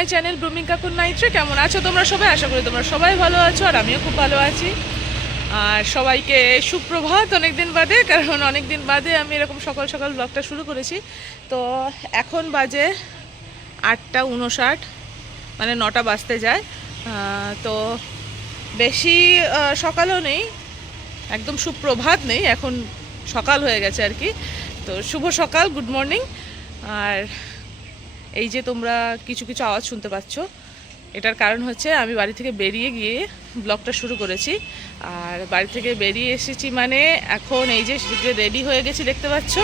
My channel blooming কাকুর নাইট্রে। কেমন আছো তোমরা সবাই? আশা করি তোমরা সবাই ভালো আছো, আর আমিও খুব ভালো আছি। আর সবাইকে সুপ্রভাত অনেক দিন বাদে, কারণ অনেক দিন বাদে আমি এরকম সকাল সকাল ব্লগটা শুরু করেছি। তো এখন বাজে 8:59, মানে 9টা বাজতে যায়। তো বেশি সকালও নেই, একদম সুপ্রভাত নেই, এখন সকাল হয়ে গেছে আর কি। তো শুভ সকাল, গুড মর্নিং। আর এই যে তোমরা কিছু কিছু আওয়াজ শুনতে পাচ্ছ, এটার কারণ হচ্ছে আমি বাড়ি থেকে বেরিয়ে গিয়ে ব্লগটা শুরু করেছি। আর বাড়ি থেকে বেরিয়ে এসেছি মানে এখন এই যে রেডি হয়ে গেছি, দেখতে পাচ্ছ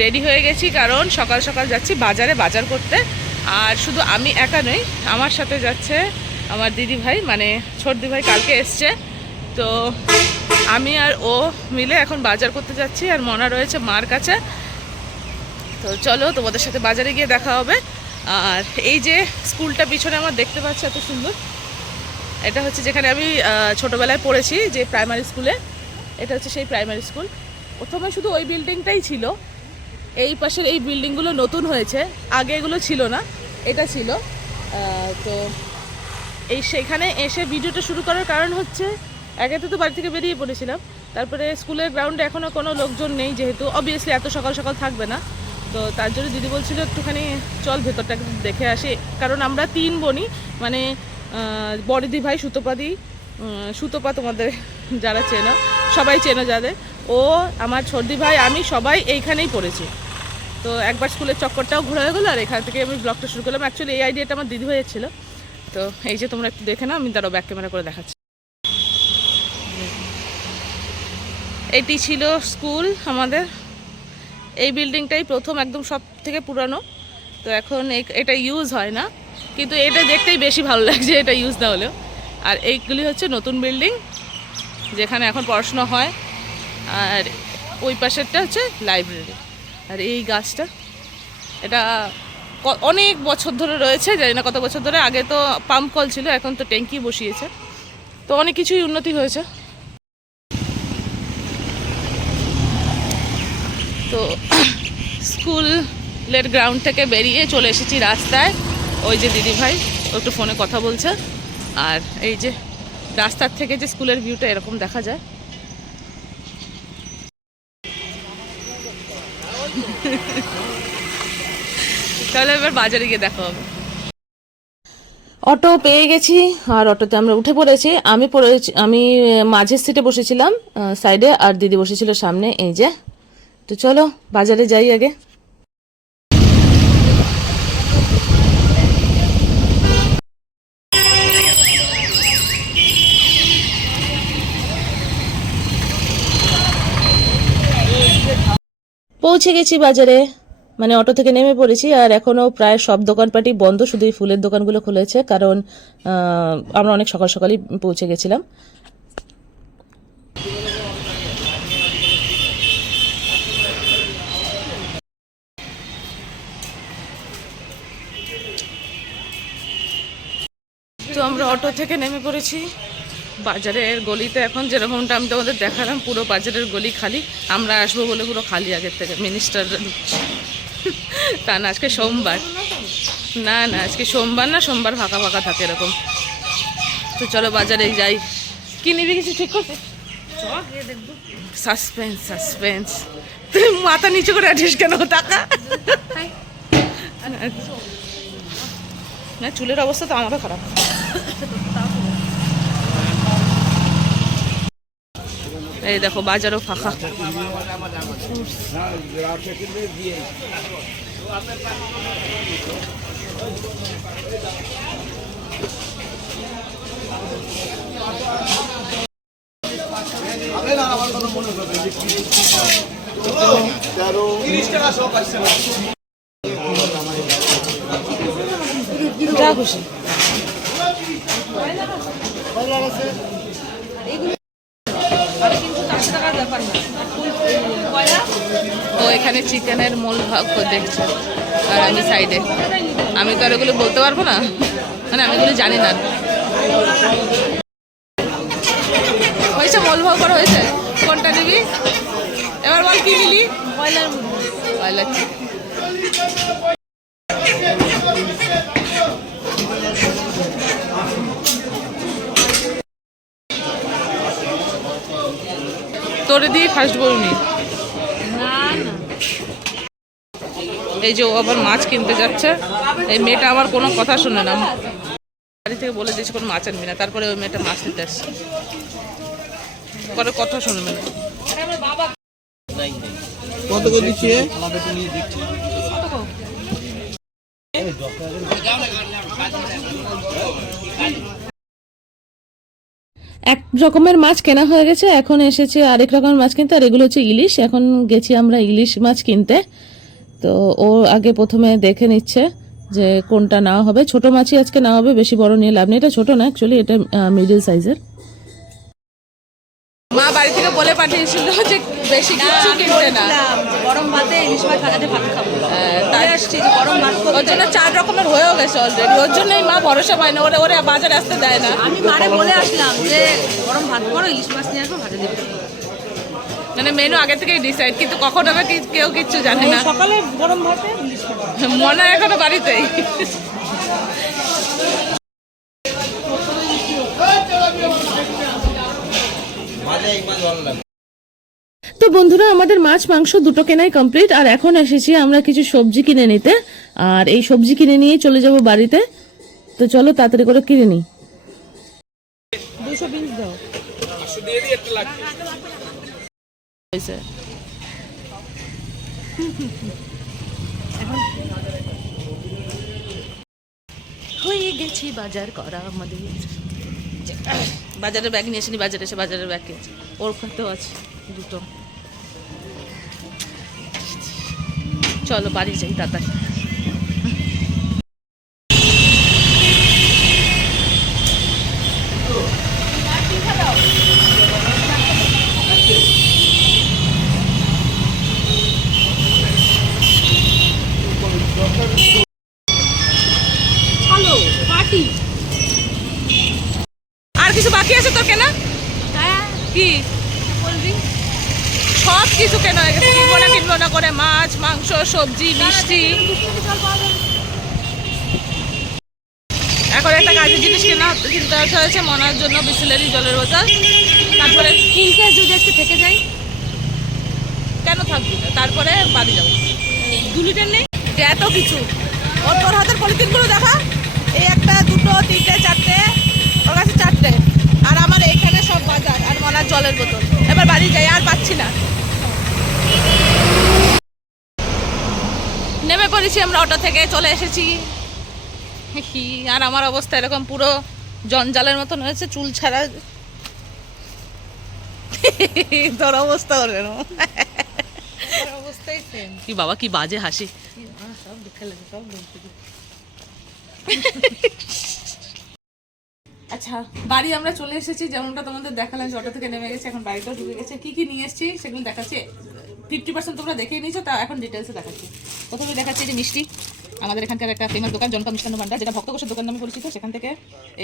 রেডি হয়ে গেছি, কারণ সকাল সকাল যাচ্ছি বাজারে বাজার করতে। আর শুধু আমি একা নই, আমার সাথে যাচ্ছে আমার দিদি ভাই, মানে ছোটদি ভাই কালকে এসছে। তো আমি আর ও মিলে এখন বাজার করতে যাচ্ছি, আর মনা রয়েছে মার কাছে। তো চলো তোমাদের সাথে বাজারে গিয়ে দেখা হবে। আর এই যে স্কুলটা পিছনে আমার দেখতে পাচ্ছি এত সুন্দর, এটা হচ্ছে যেখানে আমি ছোটোবেলায় পড়েছি, যে প্রাইমারি স্কুলে। এটা হচ্ছে সেই প্রাইমারি স্কুল। প্রথমে শুধু ওই বিল্ডিংটাই ছিল, এই পাশের এই বিল্ডিংগুলো নতুন হয়েছে, আগে এগুলো ছিল না, এটা ছিল। তো এই সেখানে এসে ভিডিওটা শুরু করার কারণ হচ্ছে, আগে তো বাড়ি থেকে বেরিয়ে পড়েছিলাম, তারপরে স্কুলের গ্রাউন্ডে এখনও কোনো লোকজন নেই, যেহেতু অবভিয়াসলি এত সকাল সকাল থাকবে না। তো তার জন্য দিদি বলছিল একটুখানি চল ভেতরটা দেখে আসি, কারণ আমরা 3 বোনই, মানে বড়দি ভাই সুতপা তোমাদের যারা চেনো, সবাই চেনো যাদের, ও আমার ছোটদি ভাই, আমি সবাই এইখানেই পড়েছি। তো একবার স্কুলের চক্করটাও ঘোরা হয়ে গেলো, আর এখান থেকে আমি ব্লগটা শুরু করলাম। অ্যাকচুয়ালি এই আইডিয়াটা আমার দিদি ভাইয়ের ছিল। তো এই যে তোমরা একটু দেখে নাও, আমি তারও ব্যাক ক্যামেরা করে দেখাচ্ছি। এটি ছিল স্কুল আমাদের, এই বিল্ডিংটাই প্রথম, একদম সব থেকে পুরানো। তো এখন এটা ইউজ হয় না, কিন্তু এটা দেখতেই বেশি ভালো লাগছে, এটা ইউজ না হলেও। আর এইগুলি হচ্ছে নতুন বিল্ডিং, যেখানে এখন পড়াশোনা হয়। আর ওই পাশেরটা হচ্ছে লাইব্রেরি। আর এই গাছটা, এটা অনেক বছর ধরে রয়েছে, জানি না কত বছর ধরে। আগে তো পাম্প কল ছিল, এখন তো ট্যাঙ্কি বসিয়েছে। তো অনেক কিছুই উন্নতি হয়েছে। তো স্কুলের গ্রাউন্ড থেকে বেরিয়ে চলে এসেছি রাস্তায়। ওই যে দিদি ভাই ও একটু ফোনে কথা বলছে। আর এই যে রাস্তার থেকে যে স্কুলের ভিউটা এরকম দেখা যায়। তাহলে এবার বাজারে গিয়ে দেখা হবে। অটো পেয়ে গেছি, আর অটোতে আমরা উঠে পড়েছি। আমি মাঝের সিটে বসেছিলাম সাইডে, আর দিদি বসেছিল সামনে। এই যে, তো চলো বাজারে যাই আগে। পৌঁছে গেছি বাজারে, মানে অটো থেকে নেমে পড়েছি। আর এখনও প্রায় সব দোকানপাটই বন্ধ, শুধু এই ফুলের দোকানগুলো খুলেছে, কারণ আমরা অনেক সকাল সকালই পৌঁছে গেছিলাম। তো আমরা অটো থেকে নেমে পড়েছি বাজারের গলিতে। এখন যেরকমটা আমি তোমাদের দেখালাম, পুরো বাজারের গলি খালি। আমরা আসবো বলে পুরো খালি আগের থেকে, মিনিস্টাররা ঢুকছে। তা না, আজকে সোমবার, না আজকে সোমবার না, সোমবার ফাঁকা ফাঁকা থাকে এরকম। তো চলো বাজারে যাই। কি নিবি কিছু ঠিক করছে? সাসপেন্স। তুই মাথা নিচু করে আছিস কেন? টাকা না, চুলের অবস্থা তো আমারও খারাপ। এই দেখো বাজারও ফাঁকা। যা খুশি। ও এখানে চিকেনের মূল ভাগ দেখছে, আর আমি সাইডে। আমি তো আর এগুলো বলতে পারবো না, মানে আমি এগুলো জানি না। হয়েছে, মূল ভাগ করা হয়েছে। কোনটা নিবি এবার বল, কি নিলি? Broiler chicken. তোরে দিয়ে ফার্স্ট বলুনি। না না, এই যে ও আবার মাছ কিনতে যাচ্ছে, এই মেয়েটা আমার কোনো কথা শুনে না, বাড়ি থেকে বলে দিয়েছে কোনো মাছ আনবি না, তারপরে ওই মেয়েটা মাছ নিতে আসছে, পরে কথা শুনবে না। কত করে দিচ্ছে? এক রকমের মাছ কেনা হয়ে গেছে, এখন এসেছে আরেক রকমের মাছ কিনতে, আর এগুলো হচ্ছে ইলিশ। এখন গেছি আমরা ইলিশ মাছ কিনতে, তো ও আগে প্রথমে দেখে নিচ্ছে যে কোনটা নেওয়া হবে। ছোট মাছই আজকে নেওয়া হবে, বেশি বড় নিয়ে লাভ নেই। এটা ছোট না, অ্যাকচুয়ালি এটা মিডল সাইজের। মা বাড়ি থেকে বলে পাঠিয়েছিল যে বেশি কিছু কিনতে না, গরম ভাতে ইলিশ মাছ ভাজাতে ভাত খাবো, তাই আসছি যে গরম ভাত। ওর জন্য 4 রকমের হয়েও গেছে অলরেডি, ওর জন্যই মা ভরসা পায় না, ওরে বাজারে আসতে দেয় না। আমি মারে বলে আসলাম যে গরম ভাত করো, ইলিশ মাছ নিয়ে আসবো, ভাজা দেবে। মানে মেনু আগে থেকেই ডিসাইড, কিন্তু কখন হবে কেউ কিচ্ছু জানে না। সকালে গরম ভাতে ইলিশ মাছ, মনে হয় এখনো বাড়িতেই। তো বন্ধুরা, আমাদের মাছ মাংস দুটো কেনাই কমপ্লিট, আর এখন এসেছি আমরা কিছু সবজি কিনে নিতে, আর এই সবজি কিনে নিয়ে চলে যাব বাড়িতে। তো চলো তাড়াতাড়ি করে কিনে নিই। 200 বিনস দাও। হয়ে গেছি বাজার করা আমাদের। বাজারের ব্যাগ নিয়ে আসেনি, বাজারে এসে বাজারের ব্যাগ কিনছে, ওর খাতেও আছে দুটো। চলো বাড়ি যাই তাড়াতাড়ি। আর কিছু বাকি আছে তোর কেনা? কি বলবি? সব কিছু কেনা হয়ে গেছে, কিনবো না করে মাছ মাংস সবজি মিষ্টি। এখন একটা কাজের জিনিস কিনতে আসা হয়েছে মনার জন্য, বিসলেরি জলের বোতল। তারপরে ইনকেস যদি আজকে থেকে যাই, কেন থাকবি না, তারপরে বাড়ি যাবো। 2 লিটার নেই যে এত কিছু। ওর তোর হাতের পলিথিনগুলো দেখা, এই 1 2 3 4, ওর কাছে 4টে, আর আমার এখানে সব বাজার আর মনার জলের বোতল। এবার বাড়ি যাই, আর পাচ্ছি না। নেমে পড়েছি আমরা, অটো থেকে চলে এসেছি। আর আমার অবস্থা এরকম পুরো জঞ্জালের মতন হয়েছে, চুল ছাড়া। তোর অবস্থা ওর অবস্থাই সেম। কি বাবা, কি বাজে হাসি। সব দুঃখে লাগে, সব আচ্ছা, বাড়ি আমরা চলে এসেছি, যেমনটা তোমাদের দেখালাম যে অটো থেকে নেমে গেছে, এখন বাড়িতেও ঢুকে গেছে। কি কি নিয়ে এসেছি সেগুলো দেখাচ্ছি। 50% তোমরা দেখেই নিয়েছো, তা এখন ডিটেলসে দেখাচ্ছি। প্রথমে দেখাচ্ছি যে মিষ্টি, আমাদের এখানকার একটা ফেমাস দোকান জনতা মিষ্টান্ন ভান্ডার, যেটা ভক্ত ঘোষের দোকান নামে পরিচিত। সেখান থেকে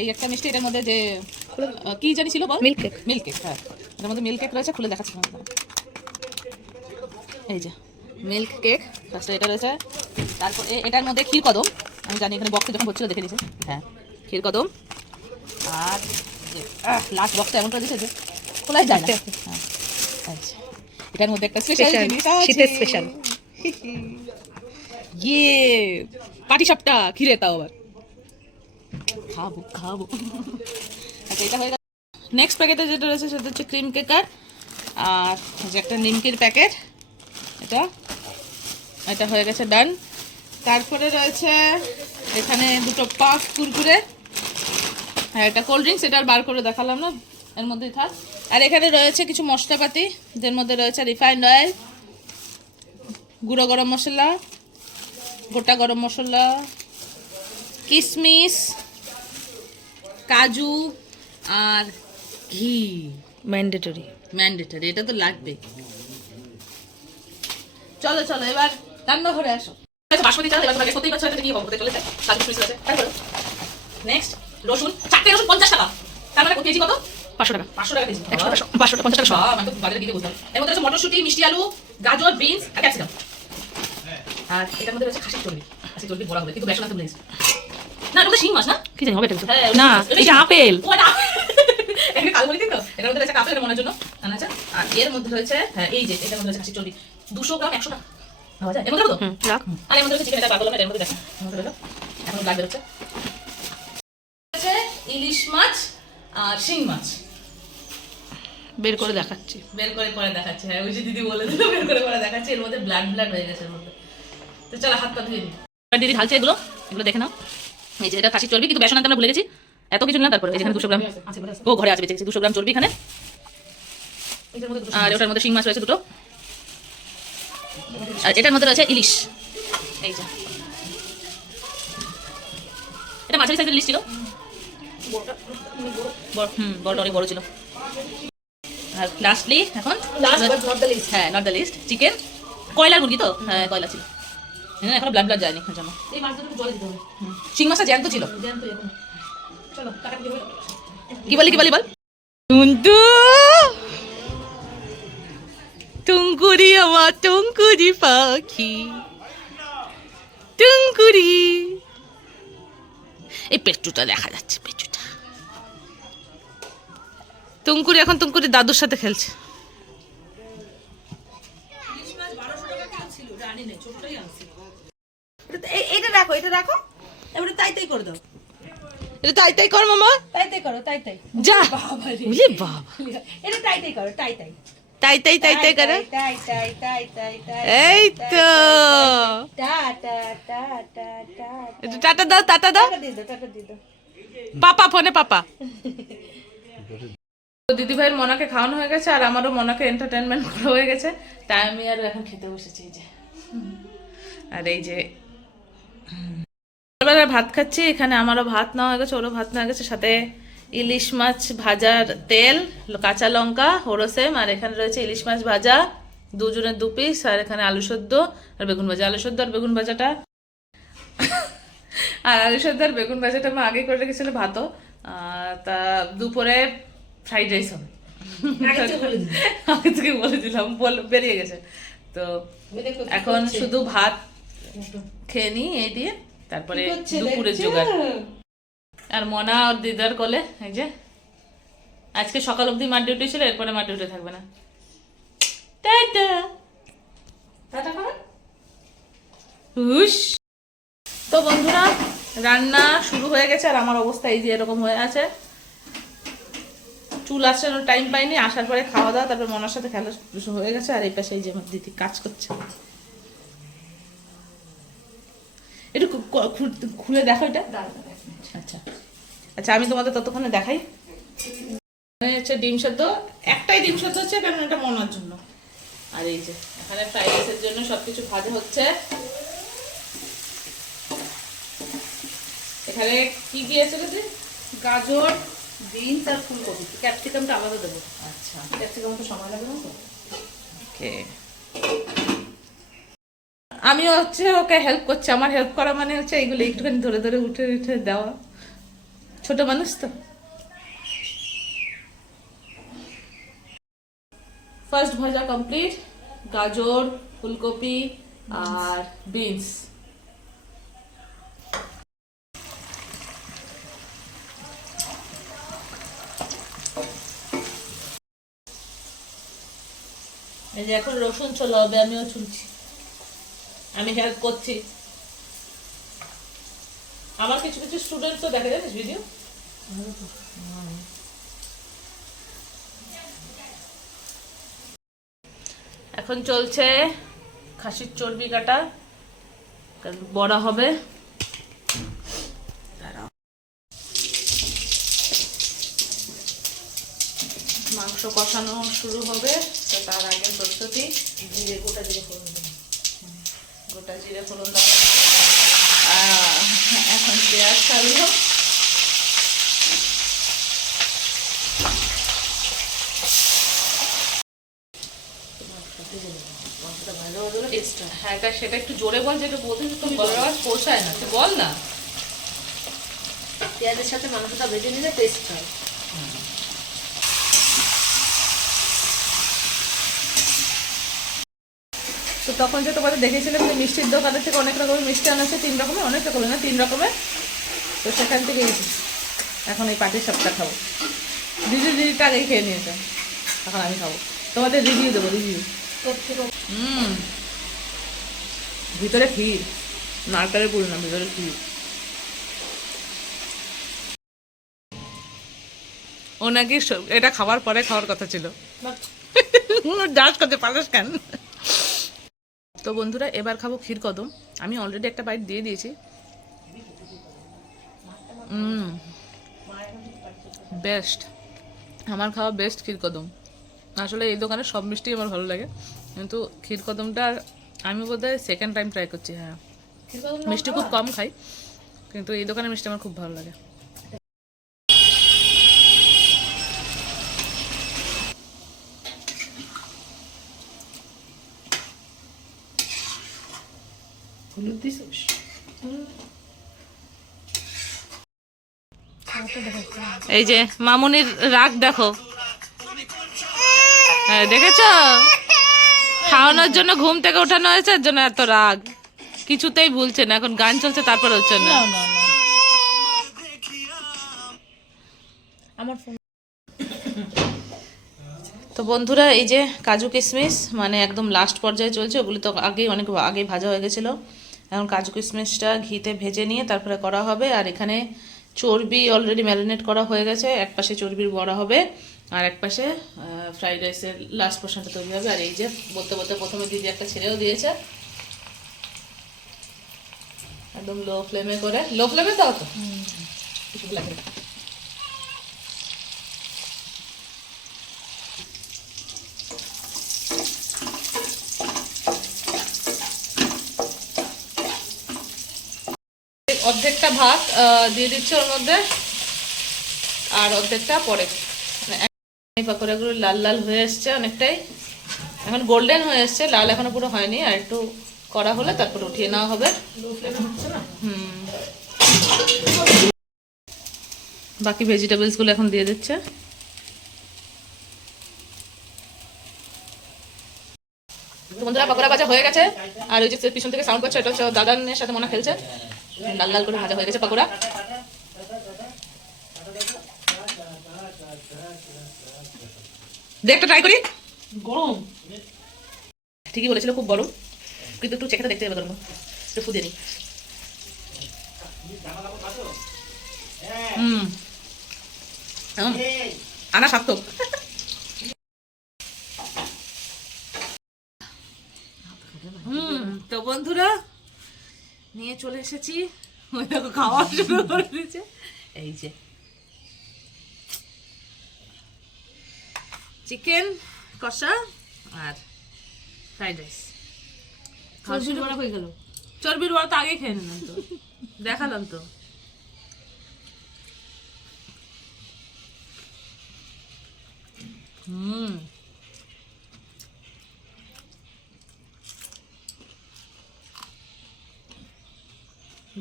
এই একটা মিষ্টি, এটার মধ্যে যে কি জানি ছিল বল, মিল্ক কেক। মিল্ক কেক, হ্যাঁ, এটার মধ্যে মিল্ক কেক রয়েছে, খুলে দেখাচ্ছি। এই যে মিল্ক কেক ফার্স্টে এটা রয়েছে। তারপর এটার মধ্যে ক্ষীর কদম, আমি জানি এখানে বক্সে যখন হচ্ছিল দেখে নিয়েছে, হ্যাঁ ক্ষীর কদম। আর লাস্ট বক্সটা এমন করে দিয়েছে যে খোলাই যায় না। হ্যাঁ, আচ্ছা, এটার মধ্যে একটা স্পেশাল জিনিস আছে, শীতের স্পেশাল ইয়ে পাটি সাপটা ক্ষীরে, তাও আবার খাবো খাবো। আচ্ছা, এটা হয়ে গেল। নেক্সট প্যাকেটে যেটা রয়েছে সেটা হচ্ছে ক্রিম কেকার, আর যে একটা নিমকির প্যাকেট, এটা এটা হয়ে গেছে ডান। তারপরে রয়েছে এখানে 2টো পাফ কুরকুরে, আর একটা কোল্ড ড্রিঙ্কস, এটা আর বার করে দেখালাম না, এর মধ্যেই থাক। আর এখানে রয়েছে কিছু মশলাপাতি, যার মধ্যে রয়েছে রিফাইন্ড অয়েল, গুঁড়ো গরম মশলা, গোটা গরম মশলা, কিশমিশ, কাজু আর ঘি। ম্যান্ডেটরি। এটা তো লাগবে। চলো চলো এবার রান্নাঘরে আসো। বাসমতি চাল, এবার করতেই পারছো, এটা কি হবে, চলে যায়। কাজু কিশমিশ আছে, তারপরে নেক্সট রসুন, 4টে রসুন 50 টাকা, তার মানে কেজি কত? 500 টাকা। 500 টাকা কেজি, 550 টাকা। আমি তো বাজারে গিয়ে বলতাম। এর মধ্যে আছে মটরশুঁটি, মিষ্টি আলু, গাজর, বিনস আর ক্যাপসিকাম। আর এটার মধ্যে রয়েছে খাসির চর্বি। আচ্ছা চর্বি ভরা হবে কিন্তু বেসন আছে বলে না এটা শিং মাছ না কি জানি হবে এটা কিছু? হ্যাঁ, না এটা এটা আপেল। ও না একটা কাল বলি দিন তো এটার মধ্যে রয়েছে কাপের মনের জন্য আচ্ছা আর এর মধ্যে রয়েছে হ্যাঁ এই যে এটার মধ্যে রয়েছে খাসির চর্বি 200 গ্রাম 100 টাকা পাওয়া যায় এর মধ্যে তো রাখ। আর এর মধ্যে রয়েছে চিকেন এটা পাগল এর মধ্যে দেখো এর মধ্যে রইলো এখন ব্লাড বেরোচ্ছে আছে ইলিশ মাছ আর শিং মাছ বের করে দেখাচ্ছি। বের করে পরে দেখাচ্ছি হ্যাঁ ওই যে দিদি বলে দিল বের করে পরে দেখাচ্ছি এর মধ্যে ব্লাড হয়ে গেছে এর মধ্যে তো চলো হাত পা ধুয়ে নিই দিদি ঢালছে এগুলো এগুলো দেখে নাও। এই যে এটা খাসির চর্বি কিন্তু বেসন আনতে আমরা ভুলে গেছি এত কিছু নিলাম তারপরে এখানে 200 গ্রাম ও ঘরে আছে বেঁচে গেছে 200 গ্রাম চর্বি এখানে এটার মধ্যে আর ওটার মধ্যে শিং মাছ রয়েছে দুটো আর এটার মধ্যে রয়েছে ইলিশ এই যে এটা মাঝারি সাইজের ইলিশ ছিল বড়টা অনেক বড় ছিল আর লাস্টলি এখন হ্যাঁ নট দ্য লিস্ট চিকেন কয়লার মুরগি তো হ্যাঁ কয়লা ছিল হ্যাঁ এখনো ব্লাড যায়নি জন্য এই মাছগুলো জলে দিতে হবে শিং মাছটা জ্যান্ত ছিল জান তো এখন চলো কাটা দিয়ে কি বলি বল টুনটু টুঙ্কুরি আমার টুঙ্কুরি পাখি টুঙ্কুরি এই পেট্টুটা দেখা যাচ্ছে পেট্টুটা টুঙ্কুরি এখন টুঙ্কুরি দাদুর সাথে খেলছে এটা রাখো এবারে তাই করে দাও এটা তাই কর মামা তাই করো তাই যা বুঝলি বাবা এটা তাই করো তাই তাই করে তাই এই তো টাটা টাটা দাও টাটা দিয়ে দাও পাপা ফোনে পাপা দিদি ভাইয়ের মনাকে খাওয়ানো হয়ে গেছে আর আমারও মনাকে এন্টারটেনমেন্ট করা হয়ে গেছে তাই আমি আর এখন খেতে বসেছি এই যে আর এই যে এবারে ভাত খাচ্ছি এখানে আমারও ভাত নেওয়া হয়ে গেছে ওরও ভাত নেওয়া গেছে সাথে ইলিশ মাছ ভাজার তেল কাঁচা লঙ্কা ওরসেম আর এখানে রয়েছে ইলিশ মাছ ভাজা দুজনের 2 পিস আর এখানে আলু সেদ্ধ আর বেগুন ভাজা আলু সেদ্ধ আর বেগুন ভাজাটা আর আলু সেদ্ধ আর বেগুন ভাজাটা আমি আগে করে রেখেছিল ভাতও তা দুপুরে ফ্রাইড রাইস হবে আগে থেকে বলে দিলাম বেরিয়ে গেছে তো এখন শুধু ভাত খেয়ে নিই এই দিয়ে তারপরে দুপুরের জোগাড় আর মনা আর দিদার কোলে এই যে আজকে সকাল অবধি মার ডিউটি ছিল এরপরে মার ডিউটি থাকবে না টাটা টাটা করো হুশ তো বন্ধুরা রান্না শুরু হয়ে গেছে আর আমার অবস্থা এই যে এরকম হয়ে আছে চুল আসানোর টাইম পাইনি আসার পরে খাওয়া দাওয়া তারপর মনার সাথে খেলা হয়ে গেছে আর এই পাশে এই যে আমার দিদি কাজ করছে একটু খুলে দেখো এটা আচ্ছা আচ্ছা আমি তোমাদের ততক্ষণে দেখাই হচ্ছে ডিম সেদ্ধ একটাই ডিম সেদ্ধ হচ্ছে কারণ এটা মনার জন্য আর এই যে এখানে ফ্রাইড রাইসের জন্য সবকিছু ভাজা হচ্ছে এখানে কি কি আছে দিদি গাজর বিনস আর ফুলকপি ক্যাপসিকামটা আলাদা দেবো আচ্ছা ক্যাপসিকাম তো সময় লাগবে না তো ওকে আমিও হচ্ছে ওকে হেল্প করছি আমার হেল্প করা মানে হচ্ছে এইগুলো একটুখানি ধরে ধরে উঠে উঠে দেওয়া ছোট মানুষ তো ফার্স্ট ভাজা কমপ্লিট গাজর ফুলকপি আর বিনস এই যে এখন রসুন চলো হবে আমিও ছুলছি আমি হেল্প করছি আমার কিছু কিছু স্টুডেন্টসও দেখা জানিস ভিডিও এখন চলছে খাসির চর্বি কাটা বড়া হবে মাংস কষানো শুরু হবে তো তার আগে প্রস্তুতি গোটা জিরে ফোড়ন দেওয়া এখন পেঁয়াজ ছাড়লো হ্যাঁ সেটা একটু জোরে বল যেটা বলতে তুমি গলার আওয়াজ পৌঁছায় না তো বল না পেঁয়াজের সাথে মাংসটা ভেজে নিলে টেস্ট হয় তো তখন যে তোমাদের দেখেছিলাম যে মিষ্টির দোকানের থেকে অনেক রকমের মিষ্টি আনাচ্ছে, 3 রকমের, অনেক রকমের না 3 রকমের। তো সেখান থেকে এখন এই পাটির সাপটা খাবো। দিদিটা আগেই খেয়ে নিয়েছে, এখন আমি খাবো। তোমাদের রিভিউ দেবো, রিভিউ। ভিতরে ক্ষীর, নারকেলের পুর না, ভিতরে ক্ষীর। ও নাকি এটা খাওয়ার পরে খাওয়ার কথা ছিল, ডাস করতে পারস কেন? তো বন্ধুরা এবার খাবো ক্ষীর কদম। আমি অলরেডি একটা বাইট দিয়ে দিয়েছি। বেস্ট, আমার খাওয়া বেস্ট ক্ষীর কদম। আসলে এই দোকানে সব মিষ্টি আমার ভালো লাগে, কিন্তু ক্ষীর কদমটা আমি বোধহয় সেকেন্ড টাইম ট্রাই করছি। হ্যাঁ, মিষ্টি খুব কম খাই, কিন্তু এই দোকানের মিষ্টি আমার খুব ভালো লাগে। এই যে মামুনির রাগ দেখো, দেখেছ? খাওয়ানোর জন্য ঘুম থেকে ওঠানো হয়েছে, এর জন্য এত রাগ। কিছুতেই ভুলছে না, এখন গান চলছে তারপর হচ্ছে না। আমার ফোন। তো বন্ধুরা এই যে কাজু কিশমিশ মানে একদম লাস্ট পর্যায়ে চলছে, ওগুলি তো আগেই অনেক আগেই ভাজা হয়ে গেছিলো। এখন কাজু কিশমিশটা ঘিতে ভেজে নিয়ে তারপরে করা হবে। আর এখানে চর্বি অলরেডি ম্যারিনেট করা হয়ে গেছে, এক পাশে চর্বির বড়া হবে আর এক পাশে ফ্রাইড রাইসের লাস্ট পোর্শনটা তৈরি হবে। আর এই যে বলতে বলতে প্রথমে দিদি একটা ছেড়েও দিয়েছে, একদম লো ফ্লেমে করে। লো ফ্লেমে দাও তো, কিছু লাগে না। অর্ধেকটা ভাত দিয়ে দিচ্ছে ওর মধ্যে, আর অর্ধেকটা পরে। পাকোড়াগুলো লাল লাল হয়ে এসছে অনেকটাই, এখন গোল্ডেন হয়ে এসছে, লাল এখনো পুরো হয়নি। আর একটু করা হলে তারপর উঠিয়ে নেওয়া হবে। বাকি ভেজিটেবলসগুলো এখন দিয়ে দিচ্ছে। বন্ধুরা পাকোড়া ভাজা হয়ে গেছে, আর ওই যে পিছন থেকে সাউন্ড করছে, এটা হচ্ছে দাদানের সাথে মনে খেলছে। লাল লাল করে ভাজা হয়ে গেছে পাকোড়া। দেখটা ট্রাই করি। গরম, ঠিকই বলেছিল খুব গরম, কিন্তু একটু চেখে দেখতে হবে গরম। একটু ফুদিয়ে নিই। আনা সার্থক। তো বন্ধুরা নিয়ে চলে এসেছি, খাওয়া শুরু করে দিয়েছে। এই যে চিকেন কষা আর ফ্রাইড রাইস। চর্বির বড়া হয়ে গেল। চর্বির বড়া তো আগেই খেয়ে নিলাম, তো দেখালাম তো।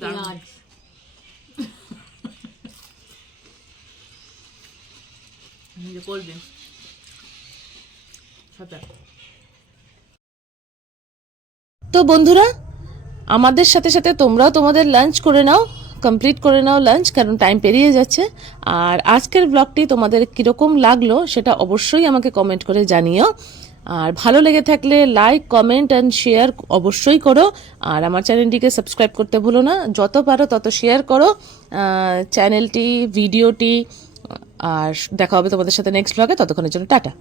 দারুণ। করবেন তো বন্ধুরা, আমাদের সাথে সাথে তোমরাও তোমাদের লাঞ্চ করে নাও, কমপ্লিট করে নাও লাঞ্চ, কারণ টাইম পেরিয়ে যাচ্ছে। আর আজকের ব্লগটি তোমাদের কীরকম লাগলো সেটা অবশ্যই আমাকে কমেন্ট করে জানিও। আর ভালো লেগে থাকলে লাইক, কমেন্ট অ্যান্ড শেয়ার অবশ্যই করো। আর আমার চ্যানেলটিকে সাবস্ক্রাইব করতে ভুলো না, যত পারো তত শেয়ার করো চ্যানেলটি, ভিডিওটি। আর দেখা হবে তোমাদের সাথে নেক্সট ব্লগে, ততক্ষণের জন্য টাটা।